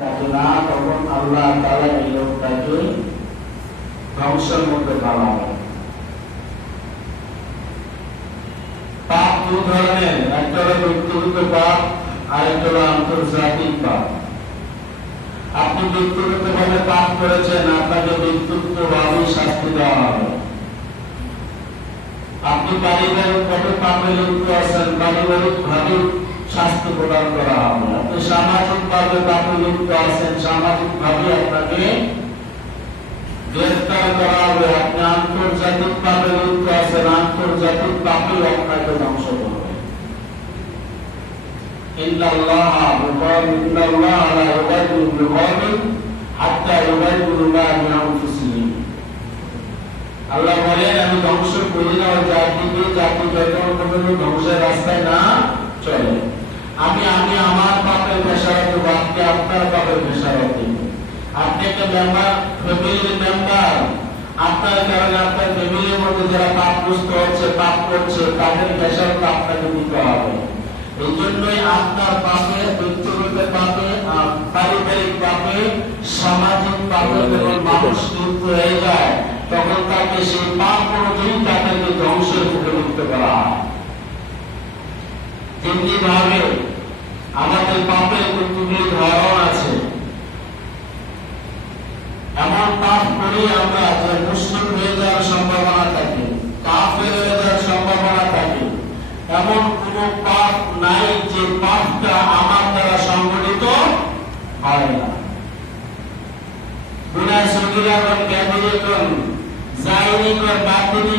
না তখন আল্লাহ তাআলা এই লোকটাকে ধ্বংসের মধ্যে ফেলাবেন। পাপ দু ধরনের, একটা হলো ব্যক্তিগত পাপ আর একটা হলো আন্তর্জাতিক পাপ। আপনি ব্যক্তিগতভাবে পাপ করেছেন, আপনাকে ব্যক্তিগতভাবে শাস্তি দেওয়া হবে। আপনি পারিবারিকভাবে পাপে লিপ্ত আছেন, পারিবারিকভাবে শাস্তি প্রদান করা হবে। আপনি সামাজিকভাবে পাপে লিপ্ত আছেন, সামাজিকভাবে আপনাকে গ্রেফতার করা হবে। আপনি আন্তর্জাতিক পাপে লিপ্ত আছেন, আন্তর্জাতিক পাপে আপনাকে ধ্বংস করবে। ইন্নাল্লাহা লা ইউগাইয়িরু বিকওমিন হাত্তা ইউগাইয়িরু মা বিআনফুসিহিম। আল্লাহ বলেন, আমি ধ্বংস করি না ওই জাতিকে, জাতি যতক্ষণ পর্যন্ত ধ্বংসের রাস্তায় না চলে। আমি আমার পাপের খেসারত দেব, আপনি আপনার পাপের খেসারত দেব। আপনি একটা মেম্বার, ফ্যামিলির মেম্বার, আপনার কারণে আপনার ফ্যামিলির মধ্যে যারা পাপগ্রস্ত হচ্ছে, পাপ করছে, তাদের খেসারত আপনাকে দিতে হবে। এই জন্যই আপনার পাপে, ব্যক্তিগত পাপে, পারিবারিক পাপে, সামাজিক পাপে যখন মানুষ লিপ্ত হয়ে যায়, তখন তাকে সেই পাপ অনুযায়ী তাদেরকে ধ্বংসের মুখে লিপ্ত করা হয়। তেমনি ভাবে আমাদের পাপের কতগুলি ধরন আছে। এমন পাপ করি আমরা যে মুশরিক হয়ে যাওয়ার সম্ভাবনা থাকে, কাফের হয়ে যাওয়ার সম্ভাবনা থাকে। এমন কোন পাপ নাই যে পাপটা আমার দ্বারা সংগঠিত হয় না। গুনাহ সগীরা এবং কাবীরা, জাহিরি এবং বাতিনি,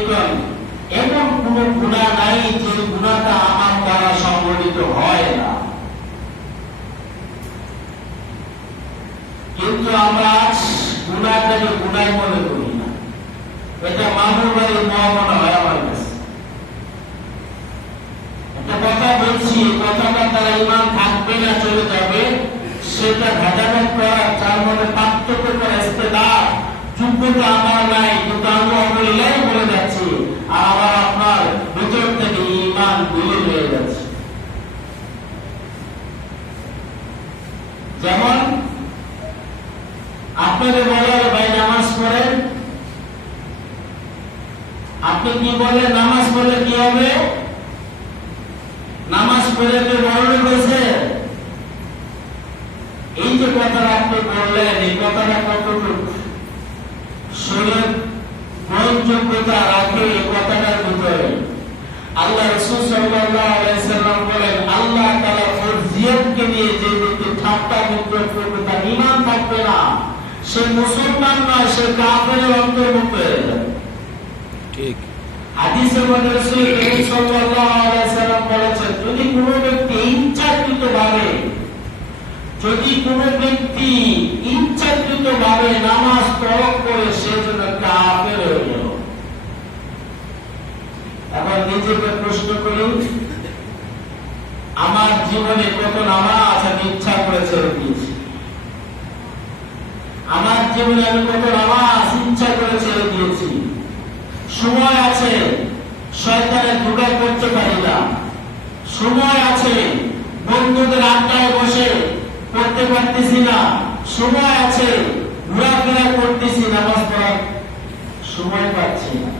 এমন কোন গুনাহ নাই যে গুনাহটা আমার দ্বারা সংগঠিত হয় না। কিন্তু আমরা গুনাহটাকে গুনাহ মনে করি না। এটা মানববাড়ি মনে হয় আমার কাছে। একটা কথা বলছি, কথাটা তারা ঈমান থাকবে না চলে যাবে, সেটা ভেদাভেদ করার, তার মধ্যে পার্থক্য করার ইস্তেদার, যোগ্যতা আমার নাই, কিন্তু আমি অবলীলাই বলে যাচ্ছি। আর আবার আপনার ভিতর থেকে ঈমান বিলীন হয়ে যাচ্ছে। যেমন আপনাদের বলে, ভাই নামাজ পড়েন, আপনি কি বলেন নামাজ পড়লে কি হবে? নামাজ পড়ে বড় হয়েছে। এই যে কথাটা আপনি বললেন, এই কথাটা কতটুকু শরীর গ্রহণযোগ্যতা রাখে এই কথাটার ভিতরে? আল্লাহ রাসূল সাল্লাল্লাহু আলাইহি সাল্লাম বলেন, আল্লাহ তাআলা ফরজিয়তকে নিয়ে যে ব্যক্তি ঠাট্টা বিদ্রুপ করবে, তার ঈমান থাকবে না, সে মুসলমান নয়, সে কাফেরের অন্তর্ভুক্ত হয়ে যাবে। ঠিক। হাদিসের মধ্যে রাসূল করিম সাল্লাল্লাহু আলাইহি সাল্লাম বলেছেন, যদি কোনো ব্যক্তি ইচ্ছাকৃতভাবে নামাজ তরক করে, সে যেন কাফের হয়ে গেল। এখন নিজেকে প্রশ্ন করি, আমার জীবনে কত নামাজ আমি ইচ্ছা করে ছেড়ে দিয়েছি? আমার জীবনে আমি কত নামাজ ইচ্ছা করে ছেড়ে দিয়েছি? সময় আছে শয়তানের ধোঁকায় পড়তে পারি না, সময় আছে বন্ধুদের আড্ডায় বসে পড়তে পারতেছি না, সময় আছে ঘোরাফেরা করতেছি, নামাজ পড়ার সময় পাচ্ছি না।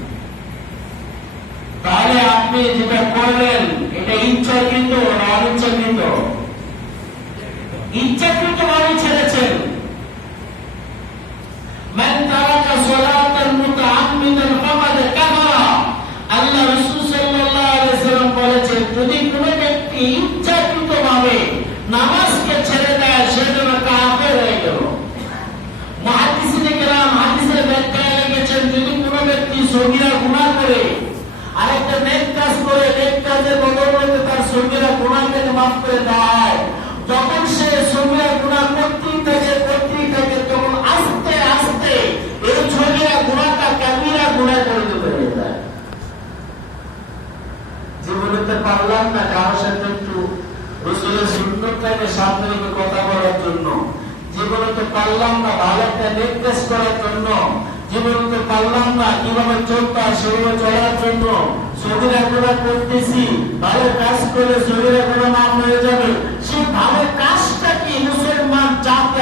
তাহলে আপনি যেটা করলেন, এটা ইচ্ছাকৃত না অনিচ্ছাকৃত? ইচ্ছাকৃত ভাবে ছেড়েছেন। মান তারাকা সালাতান মুতাআম্মিদান ফাকাদ কাফারা। আল্লাহ রাসূল সাল্লাল্লাহু আলাইহি সাল্লাম বলেছেন, যদি কোনো ব্যক্তি ইচ্ছাকৃতভাবে নামাজকে ছেড়ে দেয়, সে যেন কাফের হয়ে গেল। মুহাদ্দিসিনে কেরাম হাদিসের ব্যাখ্যায় লিখেছেন, যদি কোনো ব্যক্তি সগীরা গুনাহ করে আরেকটা নেক কাজ করে, নেক কাজের বদৌলতে তার সগীরা গুনাহকে মাফ করে দেয়, যখন সে সগীরা গুনাহ করতেই থাকে, তখন আস্তে আস্তে এই সগীরা গুনাহটা কাবীরা গুনাহ পরিণত হয়ে যায়। জীবনেতে পারলাম না কারোর সাথে একটু রাসূলের সুন্নতটাকে সামনে রেখে কথা বলার জন্য, জীবনেতে পারলাম না ভালো একটা নেক কাজ করার জন্য, জীবনে পারলাম না কিভাবে চলতে হয় সেভাবে চলার জন্য, সগীরা গুনাহ করতেছি, ভালো কাজ করে সগীরা গুনাহ মাফ হয়ে যাবে, সেই ভালো কাজটা কি মুসলমান জাতি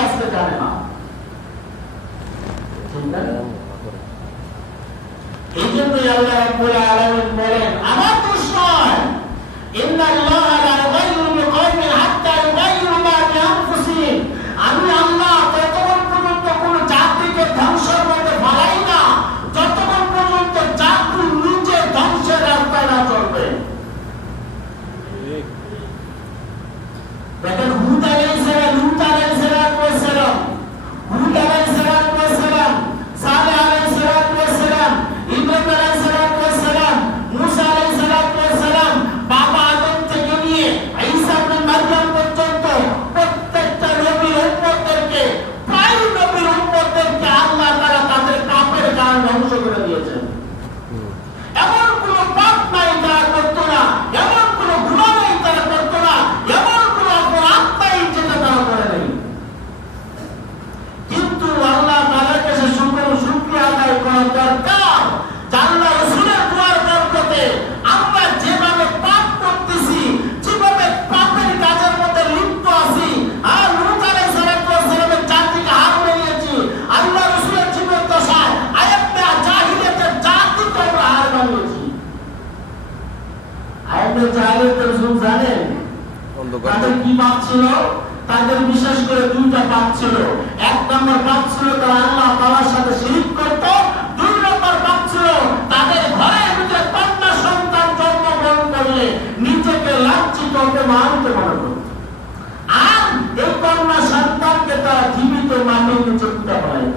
জাহিলিয়াতের যুগ জানেন তাদের কি পাপ ছিল? তাদের বিশেষ করে দুইটা পাপ ছিল। এক নম্বর পাপ ছিল তারা আল্লাহ তাআলার সাথে শিরক করত। দুই নম্বর পাপ ছিল তাদের ঘরের ভিতরে কন্যা সন্তান জন্মগ্রহণ করলে নিজেকে লাঞ্ছিত অপমানিত মনে করত। আর এই কন্যা সন্তানকে তারা জীবিত মাটির নিচে পুঁতে ফেলাইত।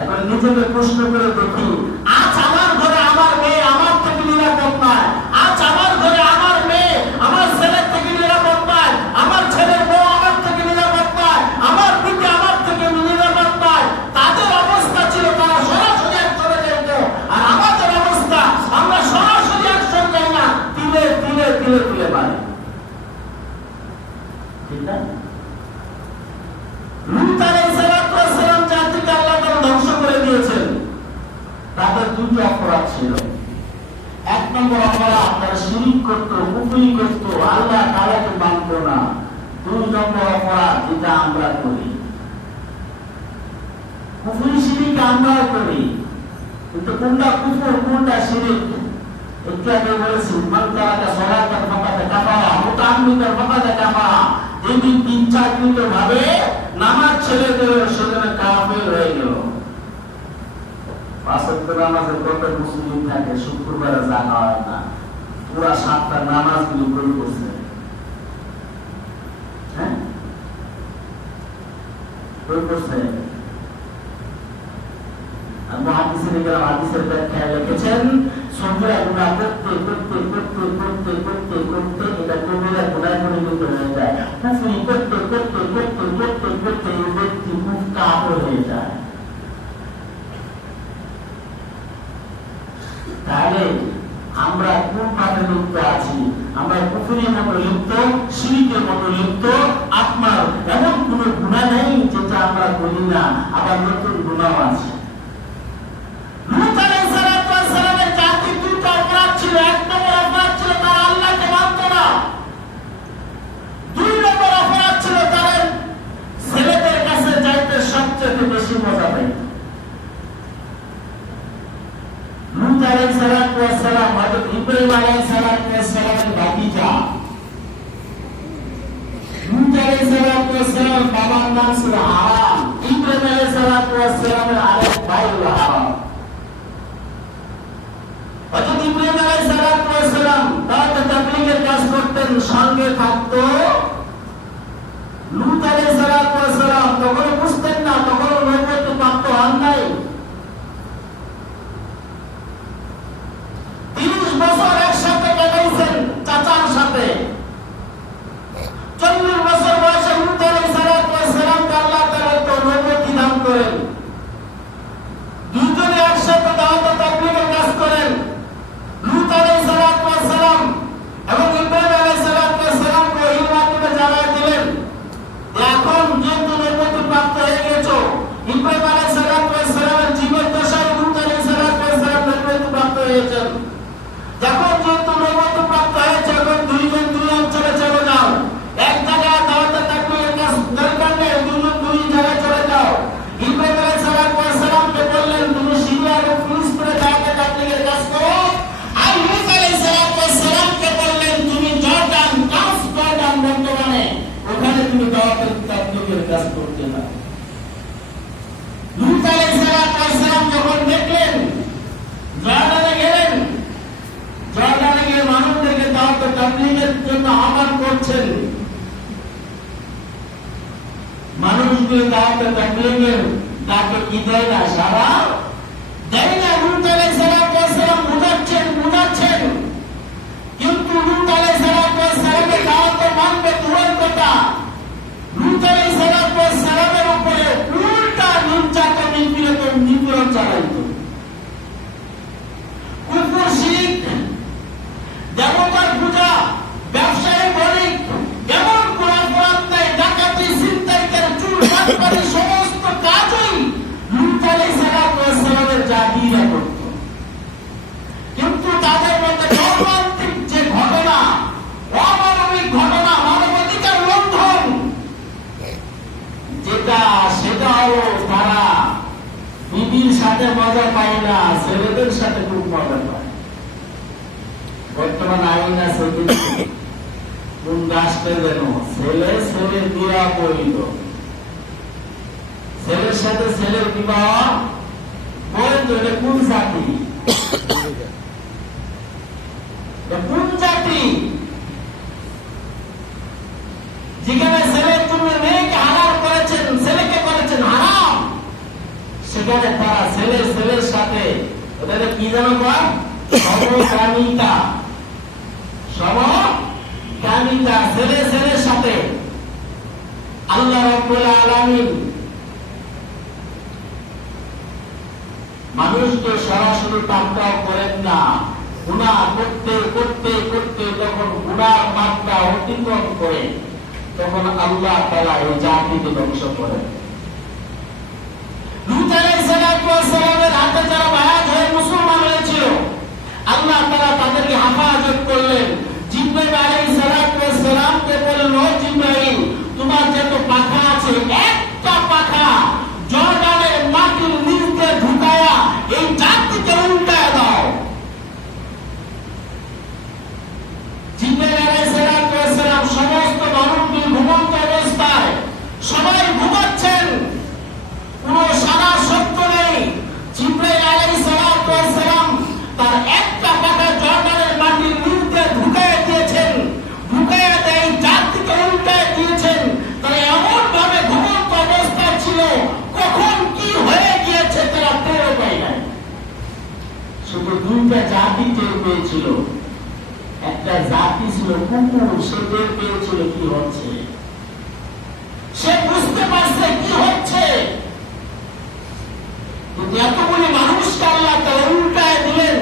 এখন নিজেকে প্রশ্ন করে দেখি, আজ আমার ঘরে আমার মেয়ে আমার থেকে নিরাপদ নয়, আজ আমার ঘরে আমার মেয়ে আমার ছেলের থেকে নিরাপদ নয়, আমার ছেলের বউ আমার থেকে নিরাপদ নয়, আমার পিতা আমার থেকে নিরাপদ নয়। তাদের অবস্থা ছিল তারা সরাসরি একসঙ্গে যেত, আর আমাদের অবস্থা আমরা সরাসরি একসঙ্গে যাই না, তিলে তিলে তিলে তিলে পাই। ঠিক না? লূত আলাইহিস সালাম জাতিকে আল্লাহ তাআলা ধ্বংস করে দিয়েছেন। তাদের দুটো অপরাধ ছিল। এক নম্বর অপরাধ তারা শিরক করত, কুফরি করত, আল্লাহ তাআলাকে মানত না। দুই নম্বর অপরাধ যেটা আমরা করি, কুফরি শিরক আমরা করি, কিন্তু কোনটা কুফর কোনটা শিরক একটু আগে বলেছি। মান তারাকা সালাতান ফাকাদ কাফারা, মুতাআম্মিদান ফাকাদ কাফারা। যেদিন ৩-৪ মিনিট ভাবে নামাজ ছেড়ে দিল সেদিন কাফের হয়ে গেল। পাঁচ ওয়াক্ত নামাজের কত মুসলিম থাকে শুক্রবারে জানা হয় না, পুরা ৭টা নামাজ গুলো করে করছে। হ্যাঁ করছে। হাদিসের ব্যাখ্যায় লিখেছেন সূরা গুনাহ করতে করতে করতে করতে করতে করতে এটা কবিরা গুনাহ পরিণত হয়ে যায়। কুফরি করতে করতে করতে করতে করতে এই ব্যক্তি কাফের হয়ে যায়। তাহলে আমরা কোন পাপে লিপ্ত আছি? আমরা কুফরির মতো লিপ্ত, শিরকের মতো লিপ্ত। আপনার এমন কোন গুনাহ নেই যেটা আমরা করি না, আবার নতুন গুনাহ আছে। লূত আলাইহিস সালামের জাতির দুটো অপরাধ ছিল। এক নম্বর অপরাধ ছিল তারা আল্লাহকে মানত না। দুই নম্বর অপরাধ ছিল তারা ছেলেদের কাছে যাইতে সবচেয়ে বেশি মজা পাইত। লূত আলাইহিস সালাম হযরত ইব্রাহিম আলাইহিস সালামের ভাতিজা। লূত আলাইহিস সালামের বাবার নাম ছিল হারাম, ইব্রাহিম আলাইহিস সালামের আরেক ভাই হলো হারাম। হযরত ইব্রাহিম আলাইহিস সালাম দাওয়াত তাবলীগের কাজ করতেন, সঙ্গে থাকতো লূত আলাইহিস সালাম। তখন বুঝতেন না, তখন নবুয়ত প্রাপ্ত হন নাই। 30 বছর একসাথে কাটাইছেন চাচার সাথে। 40 বছর বয়সে লূত আলাইহিস সালামকে আল্লাহ তাআলা তো নবুয়ত দান করেন। দুজনে একসাথে দাওয়াত তাবলীগের কাজ করেন। লূত আলাইহিস সালাম এবং ইব্রাহিম আলাইহিস সালামকে এই মাধ্যমে জানায় দিলেন, এখন যেহেতু নবুয়ত প্রাপ্ত হয়ে গেছো, ইব্রাহিম আলাইহিস সালামের জীবন দশায় লূত আলাইহিস সালাম নবুয়ত প্রাপ্ত হয়েছেন। যখন যেহেতু নবুয়ত প্রাপ্ত হয়েছে, এখন দুইজন দুই অঞ্চলে চলে যাও। এক জায়গায় দাওয়াত তাবলীগের কাজ দরকার নেই, দুজন দুই জায়গায় চলে যাও। ইব্রাহিম আলাইহিস সালামকে বললেন তুমি সিরিয়া এবং ফিলিস্তিনে দাওয়াত তাবলীগের কাজ করো। আর লূত আলাইহিস সালামকে বললেন তুমি জর্ডান বর্তমানে ওখানে তুমি দাওয়াত তাবলীগের কাজ করতে না। লূত আলাইহিস সালাম যখন দেখলেন জর্ডানে গেলেন, জর্ডানে গিয়ে মানুষদেরকে দাওয়াত তাবলীগের জন্য আহ্বান করছেন। মানুষগুলো দাওয়াত তাবলীগের ডাকে কি দেয় না, সারা দেয় না। লূত আলাইহিস সালাম বুঝাচ্ছেন, কিন্তু লূত আলাইহিস সালামের দাওয়াত মানবে দূরের কথা, লূত আলাইহিস সালামের উপরে উল্টা নির্যাতন নিপীড়ন চালাইত। কুফর শিরক, দেবতার পূজা, ব্যবসায়ী বণিক, এমন কোন অপরাধ নাই, ডাকাতি, ছিনতাইকার, চুর বাটপারি সমস্ত কাজই লূত আলাইহিস সালামের জাতিরা করত। কিন্তু তাদের মধ্যে মর্মান্তিক যে ঘটনা, অমানবিক ঘটনা, মানবাধিকার লঙ্ঘন যেটা, সেটা হলো তারা বিবির সাথে মজা পায় না, ছেলেদের সাথে খুব মজা পায়। বর্তমান আইন আছে কোন রাষ্ট্রে যেন ছেলে ছেলে বিবাহ করিত, ছেলের সাথে ছেলের বিবাহ বৈধ। এটা কোন জাতি? কোন জাতি যেখানে ছেলের জন্য মেয়েকে হারাম করেছেন, ছেলেকে করেছেন হারাম, সেখানে তারা ছেলের ছেলের সাথে ওদের কি জানো সমকামিতা, সমকামিতা ছেলে ছেলের সাথে। আল্লাহ রাব্বুল আলামিন মানুষকে সরাসরি তামটাও করেন না, গুনাহ করতে করতে করতে যখন গুনার মাত্রা অতিক্রম করে তখন আল্লাহ তাআলা এই জাতিকে ধ্বংস করেন। লূত আলাইহিস সালামের হাতে যারা বায়াত হয়ে মুসলমান হয়েছিল, আল্লাহ তাআলা তাদেরকে হেফাজত করলেন। জিবরাইল আলাইহিস সালামকে বললেন, ও জিবরাইল, তোমার যত পাখা আছে একটা পাখা জর্ডানের মাটির নিচে ঢুকায়া এই জাতিকে উল্টায় দাও। জিবরাইল আলাইহিস সালাম সমস্ত মানুষকে ঘুমন্ত অবস্থায়, সবাই ঘুমাচ্ছেন, কোনো সারা সত্য নেই। জিবরাইল আলাইহিস সালাম তার একটা পাখা জর্ডানের মাটির নিচে ঢুকায় দিয়েছেন, ঢুকায় দেয় জাতিকে উল্টায় দিয়েছেন। তারা এমন ভাবে ঘুমন্ত অবস্থায় ছিল, কখন কি হয়ে গিয়েছে তারা টের পায় নাই। শুধু দুইটা জাতি টের পেয়েছিল। একটা জাতি ছিল কুকুর, সে টের পেয়েছিল কি হচ্ছে, সে বুঝতে পারছে কি হচ্ছে। এতগুলি মানুষকে আল্লাহ তাআলা উল্টায় দিলেন,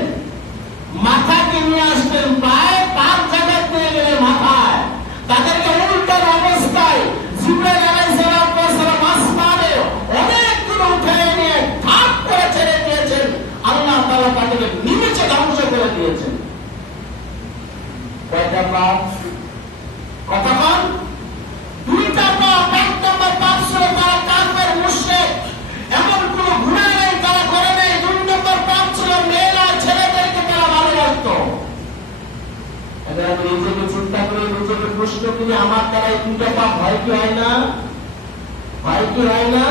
মাথাকে নিয়ে আসলেন পায়ে, পাঁচ জায়গা দিয়ে গেলে মাথায়, তাদেরকে উল্টার অবস্থায় জিবরাইল আলাইহিস সালাম আসমানে অনেকগুলো উঠায় নিয়ে ধাপ করে ছেড়ে দিয়েছেন। আল্লাহ তাআলা তাদেরকে নিমিষে ধ্বংস করে দিয়েছেন। কয়টা পাপ? কথা বল। দুইটা পাপ। এক নম্বর পাপ ছিল তারা কাফের মুশরিক, এমন কোন গুনাহ নেই তারা করে নাই। দুই নম্বর পাপ ছিল মেয়েরা ছেলেদেরকে তারা ভালোবাসত। এবার আমি নিজেকে চিন্তা করে নিজেকে প্রশ্ন করি, আমার দ্বারা এই দুইটা পাপ হয় কি হয় না? হয় কি হয় না?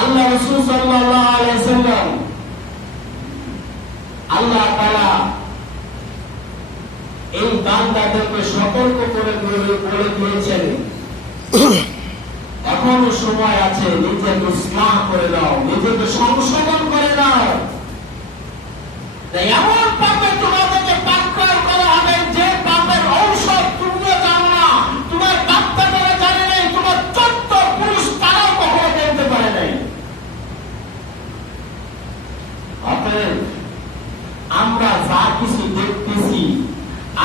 আল্লাহ রাসূল সাল্লাল্লাহু আলাইহি ওয়াসাল্লাম, আল্লাহ তাআলা এই বান্দাদেরকে সতর্ক করে বলে দিয়েছেন, এখনো সময় আছে, নিজেকে ইসলাহ করে দাও, নিজেকে সংশোধন করে দাও। এমন পাপে তোমাদেরকে পাকড়াও করা হবে যে পাপের ঔষধ তুমিও জানো না, তোমার বাপ্পা তারা জানে নাই, তোমার 14 পুরুষ তারাও কখনো বলতে পারে নাই। অতএব আমরা যা কিছু দেখতেছি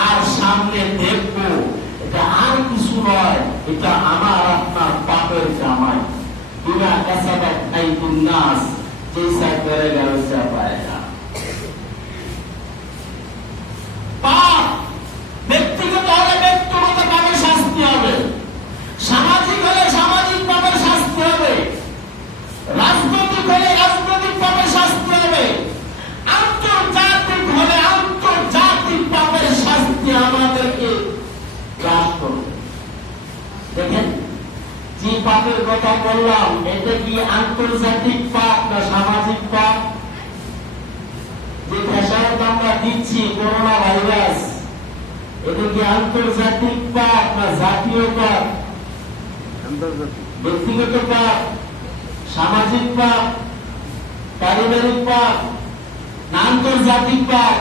আর সামনে দেখব, এটা আর কিছু নয়, এটা আমার আপনার পাপের কামাই। বিনা কাসাবাত আইদুন নাস, জৈসা করেগা वैसा पाएगा। পাপ ব্যক্তিগত হলে ব্যক্তিগত পাপের শাস্তি হবে, সামাজিক হলে সামাজিক পাপের শাস্তি হবে, রাজনৈতিক হলে রাজনৈতিক পাপের শাস্তি হবে, আন্তর্জাতিক হলে আন্তর্জাতিক পাপের শাস্তি আমাদেরকে গ্রাস করবে। দেখেন, যে পাপের কথা বললাম, এটা কি আন্তর্জাতিক পাপ না সামাজিক পাপ? যে ফ্যাশন আমরা দিচ্ছি করোনা ভাইরাস, এটা কি আন্তর্জাতিক পাপ না জাতীয় পাপ? ব্যক্তিগত পাপ, সামাজিক পাপ, পারিবারিক পাপ না আন্তর্জাতিক পাপ?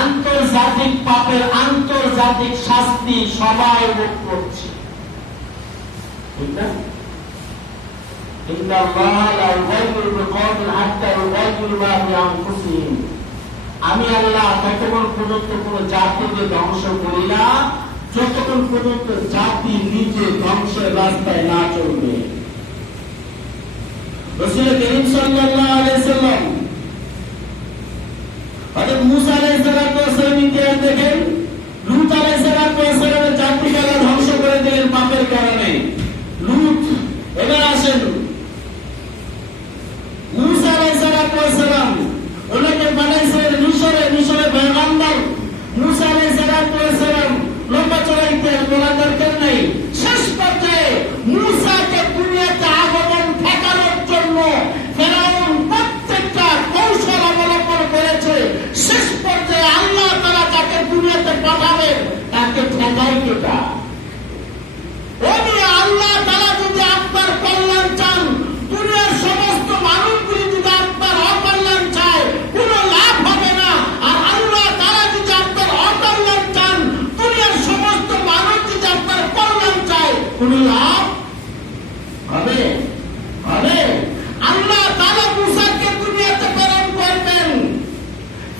আন্তর্জাতিক পাপের আন্তর্জাতিক শাস্তি সবাই ভোগ করছে, ঠিক না? আমি আল্লাহ ততক্ষণ পর্যন্ত কোন জাতিকে ধ্বংস করি না যতক্ষণ পর্যন্ত জাতি নিজে ধ্বংসের রাস্তায় না চলবে। রাসূল করিম সাল্লাল্লাহু আলাইহি ওয়াসাল্লাম হযরত মুসা আলাইহিস সালাম ইতিহাস দেখেন, লূত আলাইহিস সালামের জাতিকে ধ্বংস করে দিলেন পাপের কারণে। লূত, এবার আসেন মুসা আলাইহিস সালাম ওনাকে বানাইছিলেন কোন লাভ হবে? হবে? আল্লাহ তাআলা মুসাকে দুনিয়াতে প্রেরণ করবেন।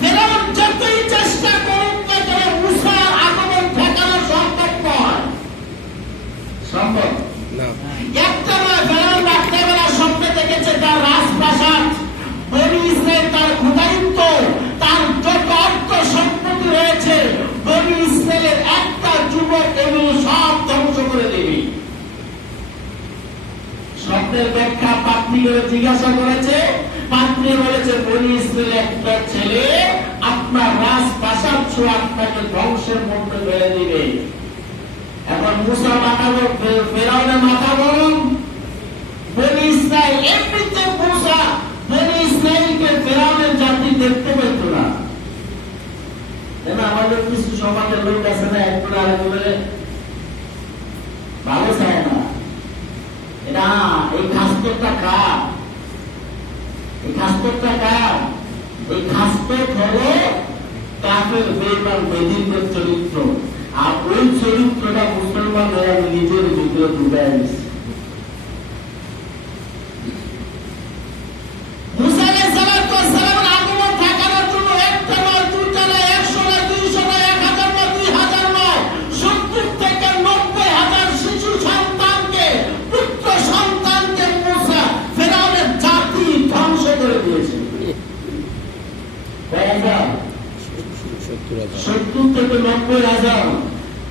ফেরাউন যতই চেষ্টা করুক না কেন মুসার আগমন ঠেকানো সম্ভব নয়। সম্ভব না। একটা নয়, ফেরাউন রাত্রেবেলা স্বপ্নে দেখেছে তার রাজপ্রাসাদ, বনি ইসরাইল তার ক্ষুধায়িত, তার যত অর্থ সম্পত্তি রয়েছে, বনি ইসরাইলের একটা যুবক এগুলো সব ধ্বংস করে দেবে। স্বপ্নের ব্যাখ্যা পাত্রী করে জিজ্ঞাসা করেছে, পাত্রী বলেছে বনি ইসরাইলের একটা ছেলে আপনার রাজপ্রাসাদ ছুঁয়ে আপনাকে ধ্বংসের মধ্যে ফেলে দিবে। এখন মুসা মাথা ফেরাউনের মাথা গরম, বনি ইসরাইল এমনিতে মুসা বনি ইসরাইলকে ফেরাউনের জাতি দেখতে পেত না। আমাদের কিছু সমাজের লোক আছে না, একজন আরেকজনের ভালো চায় না। এটা এই খাস্তরটা কার? এই খাস্তরটা কার? এই খাস্তর হলো কাফের বেঈমান বেদিনদের চরিত্র। আর ওই চরিত্রটা মুসলমানরা নিজের ভিতরে ঢুকায় দিচ্ছে।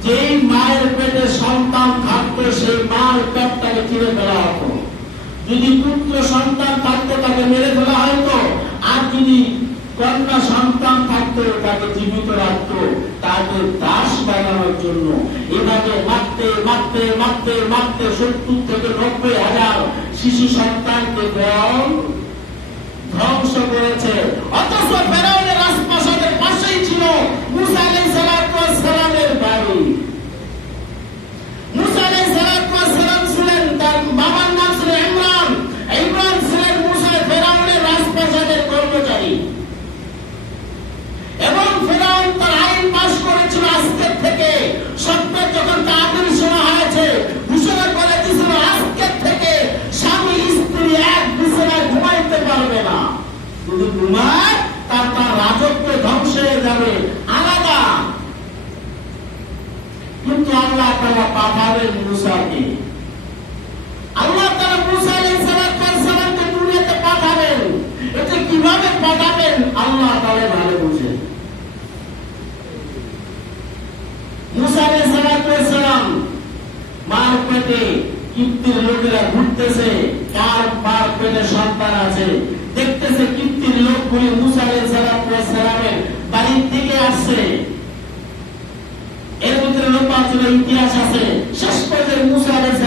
যেই মায়ের পেটে সন্তান থাকতো সেই মার পেটটাকে চিরে ফেলা হতো। যদি পুত্র সন্তান থাকতো তাকে মেরে ফেলা হতো, আর যদি কন্যা সন্তান থাকতো তাকে জীবিত রাখতো তাকে দাস বানানোর জন্য। এভাবে মারতে মারতে মারতে মারতে 70 থেকে 90,000 শিশু সন্তানকে ধ্বংস করেছে। অথচ ফেরাউনের রাজপ্রাসাদের পাশেই ছিল মুসা আলাইহিস সালামের বাড়ি। মুসা আলাইহিস সালাম ছিলেন, তার বাবার নাম ছিল ইমরান। ইমরান ছিলেন মুসা ফেরাউনের রাজপ্রাসাদের কর্মচারী, এবং ফেরাউন তার আইন পাস করেছিল আজকের থেকে। স্বপ্নে যখন তাদের শোনা হয়েছে, ঘোষণা করে দিয়েছিল আজকের থেকে স্বামী স্ত্রী এক বিছানায় ঘুমাইতে পারবে না। যদি ঘুমায় তার রাজত্ব ধ্বংস হয়ে যাবে, আলাদা। কিন্তু আল্লাহ তাআলা পাঠাবেন মুসাকে। আল্লাহ তাআলা মুসা আলাইহিস সালামকে দুনিয়াতে পাঠাবেন। এটা কিভাবে পাঠাবেন আল্লাহ তাআলা ভালো বুঝেন। মুসা আলাইহিস সালাম মার পেটে কিপ্তির লোকেরা ঘুরতেছে, কার মার পেটে সন্তান আছে দেখতেছে। কিপ্তির লোকগুলি মুসা আলাইহিস সালামের বাড়ির দিকে আসছে। এর ভিতরে লোকাচুর ইতিহাস আছে। শেষ পর্যায়ে মুসা আলাইহিস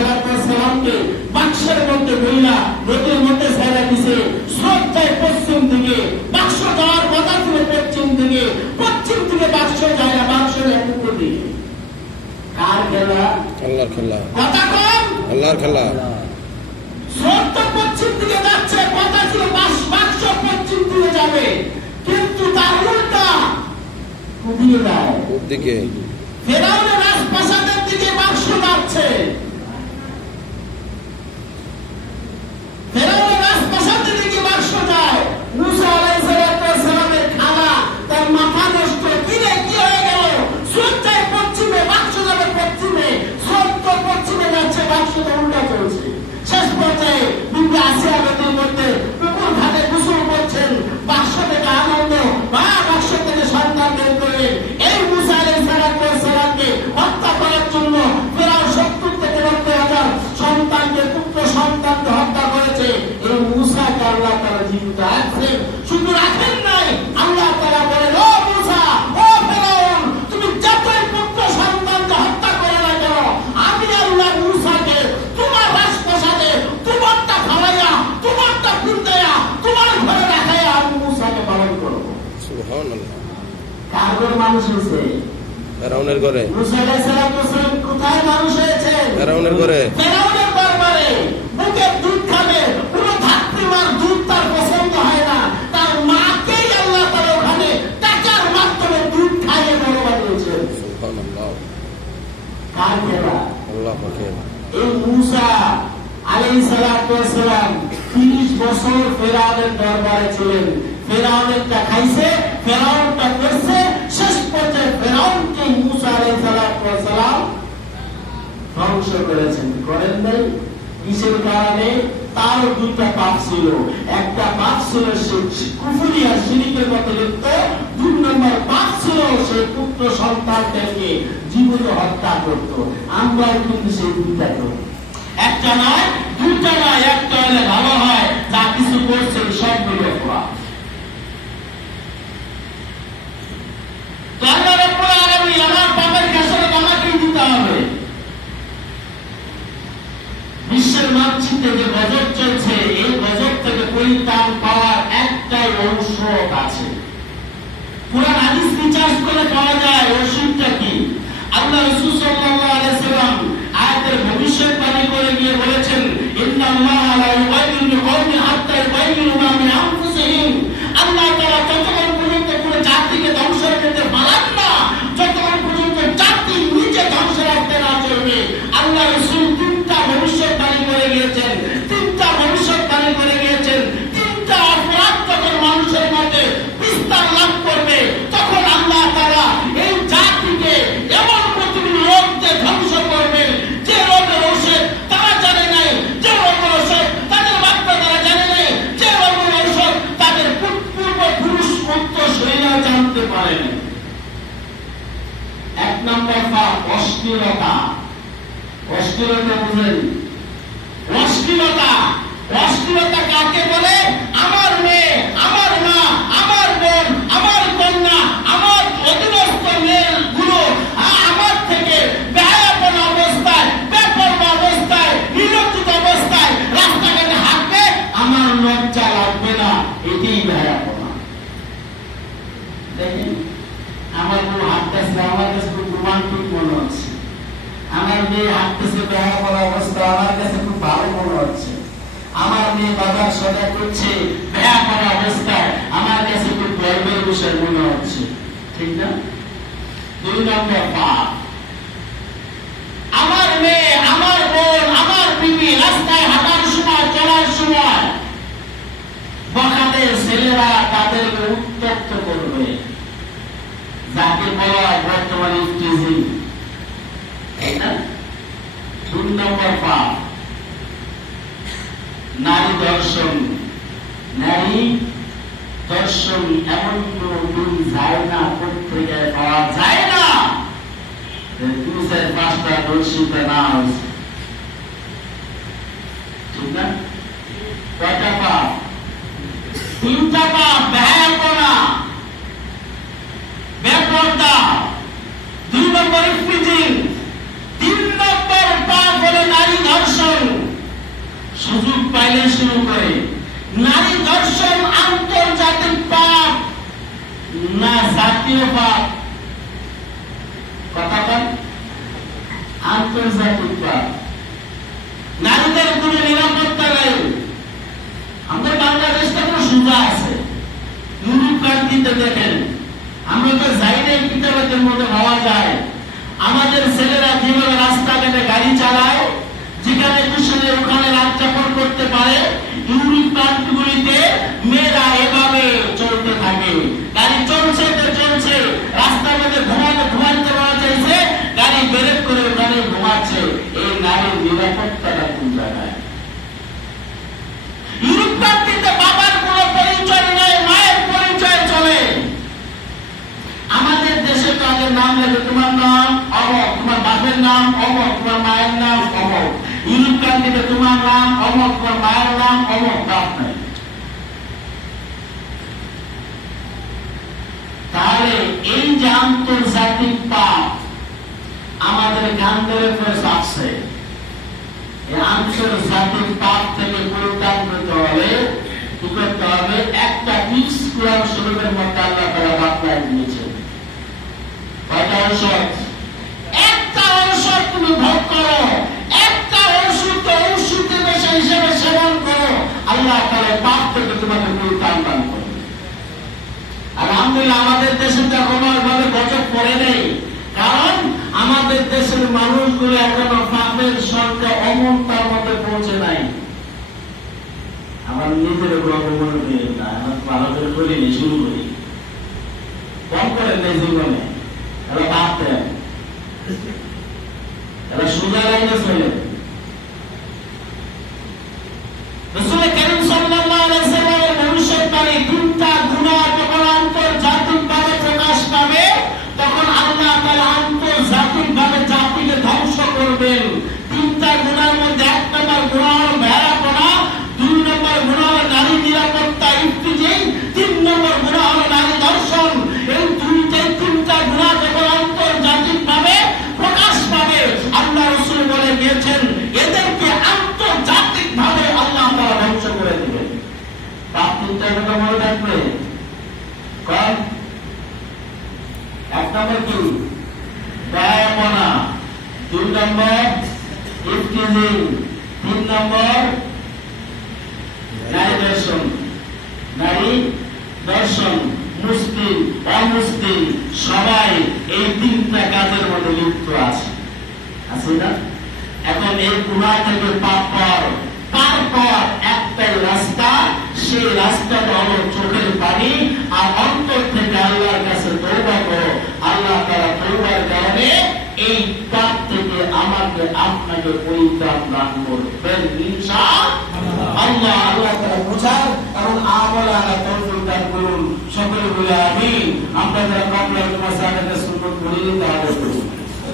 সালামকে বাক্সের মধ্যে বইলা নদীর মধ্যে ছেড়ে দিছে। স্রোত যায় পশ্চিম দিকে, বাক্স যাওয়ার কথা ছিল পশ্চিম দিকে, পশ্চিম দিকে বাক্স যায় না, বাক্সের পূর্ব দিকে। কার খেলা? আল্লাহর খেলা। কথা কম, আল্লাহর খেলা। স্রোত তো পশ্চিম দিকে যাচ্ছে, কথা ছিল বাক্স পশ্চিম দিকে যাবে, কিন্তু তার উল্টা কুদিয়ে যায় পূর্ব দিকে। ফেরাউনের রাজপ্রাসাদের দিকে বাক্স যাচ্ছে। ফেরাউনের রাজপ্রাসাদের দিকে বাক্স যায়। মুসা আলাইহিস সালামের খালা তার মাথা নষ্ট, কিরে কি হয়ে গেল? স্রোত যায় পশ্চিমে, বাক্স যাবে পশ্চিমে, স্রোত তো পশ্চিমে যাচ্ছে, বাক্স তো উল্টা চলছে। শেষ পর্যায়ে বিবি আসিয়া নদীর মধ্যে পুকুর ঘাটে গোসল করছেন। বাক্স থেকে আনন্দ বা বাক্স থেকে সন্তান বের করে এই মুসা আলাইহিস সালামকে হত্যা করার জন্য ফেরাউন 70 থেকে 90,000 সন্তানকে, পুত্র সন্তানকে হত্যা করেছে। এই মুসাকে আল্লাহ তাআলা জীবিত রাখছেন। শুধু রাখেন নাই, আল্লাহ তাআলা বলেন, ও মুসা, ও ফেরাউন, তুমি যতই পুত্র সন্তানকে হত্যা করে না কেন, আমি আল্লাহ মুসাকে তোমার রাজপ্রাসাদে তোমারটা খাওয়াইয়া, তোমারটা ফুটাইয়া, তোমার ঘরে রাখাইয়া আমি মুসাকে পালন করব। সুবহানাল্লাহ। কার ঘরে মানুষ হয়েছে? ফেরাউনের ঘরে। মুসা আলাইহিস সালাম কোথায় মানুষ হয়েছে? ফেরাউনের ঘরে। ফেরাউনের দরবারে বুকে দুধ খাবে, কোন ধাত্রীমার দুধ তার পছন্দ হয় না, তার মাকেই আল্লাহ তাআলা ওখানে টাকার মাধ্যমে দুধ খাইয়ে বড় বানিয়েছেন। সুবহানাল্লাহ। কার খেলা? আল্লাহ পাকের। এই মূসা আলাইহিস সালাতু ওয়াস সালাম 30 বছর ফেরাউনের দরবারে ছিলেন। ফেরাউনটা খাইছে, ফেরাউনটা করছে, শেষ পর্যায়ে ফেরাউনকে মূসা আলাইহিস সালাতু ওয়াস সালাম ধ্বংস করেছেন। করেন নাই? কিসের কারণে? তার দুইটা পাপ ছিল। একটা পাপ ছিল সে কুফরি আর শিরকের মধ্যে লিপ্ত। 2 নম্বর পাপ ছিল সে পুত্র সন্তানদেরকে জীবিত হত্যা করত। আমরা কিন্তু সেই দুইটা করি। একটা নয়, দুইটা নয়, একটা হলে ভালো হয়। যা কিছু করছে সবগুলো করা। আল্লাহ রাব্বুল আলামিন আমার পাপের খেসারত আমাকেই দিতে হবে। বিশ্বের মানচিত্রে যে গজব চলছে, এই গজব থেকে পরিত্রাণ পাওয়ার একটাই ঔষধ আছে। কোরআন হাদিস রিসার্চ করে পাওয়া যায় ওষুধটা কি। আল্লাহ রাসূল সাল্লাল্লাহু আলাইহি ওয়াসাল্লাম আয়াতের ভবিষ্যৎবাণী করে গিয়ে বলেছেন, ইন্নাল্লাহা লা ইউগাইয়িরু বিকওমিন হাত্তা ইউগাইয়িরু মা বিআনফুসিহিম। আল্লাহ তাআলা ততক্ষণ পর্যন্ত কোন জাতিকে ধ্বংসের মধ্যে ফেলান না যতক্ষণ পর্যন্ত জাতি নিজে ধ্বংসের রাস্তে না চলবে। আল্লাহ রাসূল তিনটা ভবিষ্যৎবাণী করে গিয়েছেন, তিনটা ভবিষ্যৎবাণী করে গিয়েছেন। তিনটা অপরাধ যখন মানুষের মধ্যে বিস্তার লাভ করবে, তখন আল্লাহ তাআলা এই জাতিকে এমন প্রতিটি রোগ দিয়ে ধ্বংস করবেন, যে রোগের ঔষধ তারা জানে নাই, যে রোগের ঔষধ তাদের বাচ্চা তারা জানে নাই, যে রোগের ঔষধ তাদের পূর্বপুরুষ উত্তরসূরিরা জানতে পারেন। 1 নম্বর পাপ অশ্লীলতা। অশ্লীলতা বুঝেন? অশ্লীলতা, অশ্লীলতা কাকে বলে? আমার মেয়ে, আমার মা, আমার বোন, আমার কন্যা, আমার অধীনস্থ মেয়েগুলো আমার থেকে বেহায়াপন অবস্থায়, বেপরোয়া অবস্থায়, নির্লজ্জিত অবস্থায় রাস্তাঘাটে হাঁটবে, আমার লজ্জা লাগবে না, এটাই বেহায়াপনা। দেখেন, আমার কোনো হাঁটতেছে, আমার কাছে খুব রোমান্টিক মনে হচ্ছে। আমার মেয়ে হাঁটতেছে বেহায়াপনা অবস্থা, আমার কাছে খুব ভালো মনে হচ্ছে। আমার মেয়ে বাবার সদা করছে বেহায়াপনা অবস্থায়, আমার কাছে খুব গর্বের বিষয় মনে হচ্ছে। ঠিক না? 2 নম্বর পাপ, আমার মেয়ে, আমার বোন, আমার বিবি রাস্তায় হাঁটার সময়, চলার সময় বখাটের ছেলেরা তাদেরকে উত্ত্যক্ত করবে, যাকে বলা হয় বর্তমানে ইফটিজিং। তাই না? 2 নম্বর পাপ নারী দর্শন। নারী দর্শন এমন কোন দিন যায় না, পত্রিকায় পাওয়া যায় না 2-5টা দর্শিতা না হয়েছে। ঠিক না? কয়টা পাপ? 3টা পাপ। বেহায়াপনা, বেপরদা, 2 নম্বর ইফটিজিং, 3 নম্বর পাপ হলো নারী ধর্ষণ। সুযোগ পাইলে শুরু করে। নারী ধর্ষণ আন্তর্জাতিক পাপ না জাতীয় পাপ? কথা বল। আন্তর্জাতিক পাপ। নারীদের কোনো নিরাপত্তা নেই। আমাদের বাংলাদেশটা কোনো সুবিধা আছে। ইউরোপ কান্ট্রিতে দেখেন, আমরা তো যাই নাই, কিতাবের মধ্যে ভাবা যায় আমাদের ছেলেরা যেভাবে রাস্তাঘাটে গাড়ি চালায়, যেখানে কুশলে ওখানে রাতযাপন করতে পারে, ইউরোপ কান্ট্রিগুলিতে মেয়েরা এভাবে চলতে থাকে। গাড়ি চলছে তো চলছে, রাস্তার মধ্যে ঘুমাইতে পারা চাইছে, গাড়ি ব্রেক করে ওখানে ঘুমাচ্ছে। এই নারীর নিরাপত্তাটা কোন জায়গায়? ইউরোপ কান্ট্রিতে বাবার কোনো পরিচয় নেই, মায়ের পরিচয় চলে। আমাদের দেশে তো আগে নাম লেখে, তোমার নাম অমক, তোমার বাপের নাম অমক, তোমার মায়ের নাম অমক। ইউরোপ কান্ট্রিতে তোমার নাম অমক, তোমার মায়ের নাম অমক, বাপ নাই। তাহলে এই যে আন্তর্জাতিক পাপ আমাদের গান্ধের উপরে চাপছে, এই আন্তর্জাতিক পাপ থেকে পরিত্রাণ পেতে হলে কি করতে হবে? একটা টিপস কোরআন শরীফের মধ্যে আল্লাহ তাআলা বাতলায় দিয়েছেন। কয়টা ঔষধ? একটা ঔষধ তুমি ভোগ করো, একটা ওষুধ ঔষধের নেশা হিসেবে সেবন করো, আল্লাহ তাআলা পাপ থেকে তোমাকে পরিত্রাণ দান করবে। আলহামদুলিল্লাহ, আমাদের দেশে তো এখনো এভাবে গজব পড়ে নেই, কারণ আমাদের দেশের মানুষগুলো এখনো পাপের সংখ্যা অমন্তার মধ্যে পৌঁছে নাই। আমার নিজের গর্ব মনে করি না, আমার ভালো করে করিনি, শুরু করি কম করে নেই জীবনে। এরা ভাবতেন, এরা সোজা লাইনে চলে। রাসূল কারীম সাল্লাল্লাহু আলাইহি ওয়াসাল্লামের ভবিষ্যৎবাণী, তিনটা গুনাহ যখন আন্তর্জাতিকভাবে প্রকাশ পাবে তখন আল্লাহ তাআলা আন্তর্জাতিকভাবে জাতিকে ধ্বংস করবেন। তিনটা গুনাহের মধ্যে এক নম্বর গুনাহ হলো ভেড়াপনা, দুই নম্বর গুনাহ হলো নারী নিরাপত্তা ইফতিজিং, তিন নম্বর গুনাহ হলো নারী ধর্ষণ। এই তিনটা গুনাহ যখন আন্তর্জাতিকভাবে প্রকাশ পাবে আল্লাহ রাসূল বলে গিয়েছেন এদেরকে আন্তর্জাতিকভাবে আল্লাহ তাআলা ধ্বংস করে দিবেন। পাপ তিনটা কথা মনে রাখবে। কোন এক নম্বর কি? ভেড়াপনা, দুই নম্বর ইফতিজিং, তিন নম্বর নারী দর্শন। নারী দর্শন মুসলিম অমুসলিম সবাই এই তিনটা কাজের মধ্যে লিপ্ত আছে না? এখন এই গুনাহ থেকে পার পর একটাই রাস্তা, সেই রাস্তাটা হলো চোখের পানি আর অন্তর থেকে আল্লাহর কাছে তওবা করো। আল্লাহ তাআলা তওবার কারণে এই পাপ থেকে আমাকে আপনাকে পরিত্রাণ দান করবেন ইনশাআল্লাহ। আল্লাহ তাআলা বুঝার এবং আমলে আনা তৌফিক দান করুন। সকলে বলে আমিন। আমরা যারা কবলা মাসালাতে সুন্নাত পড়ি তাহলে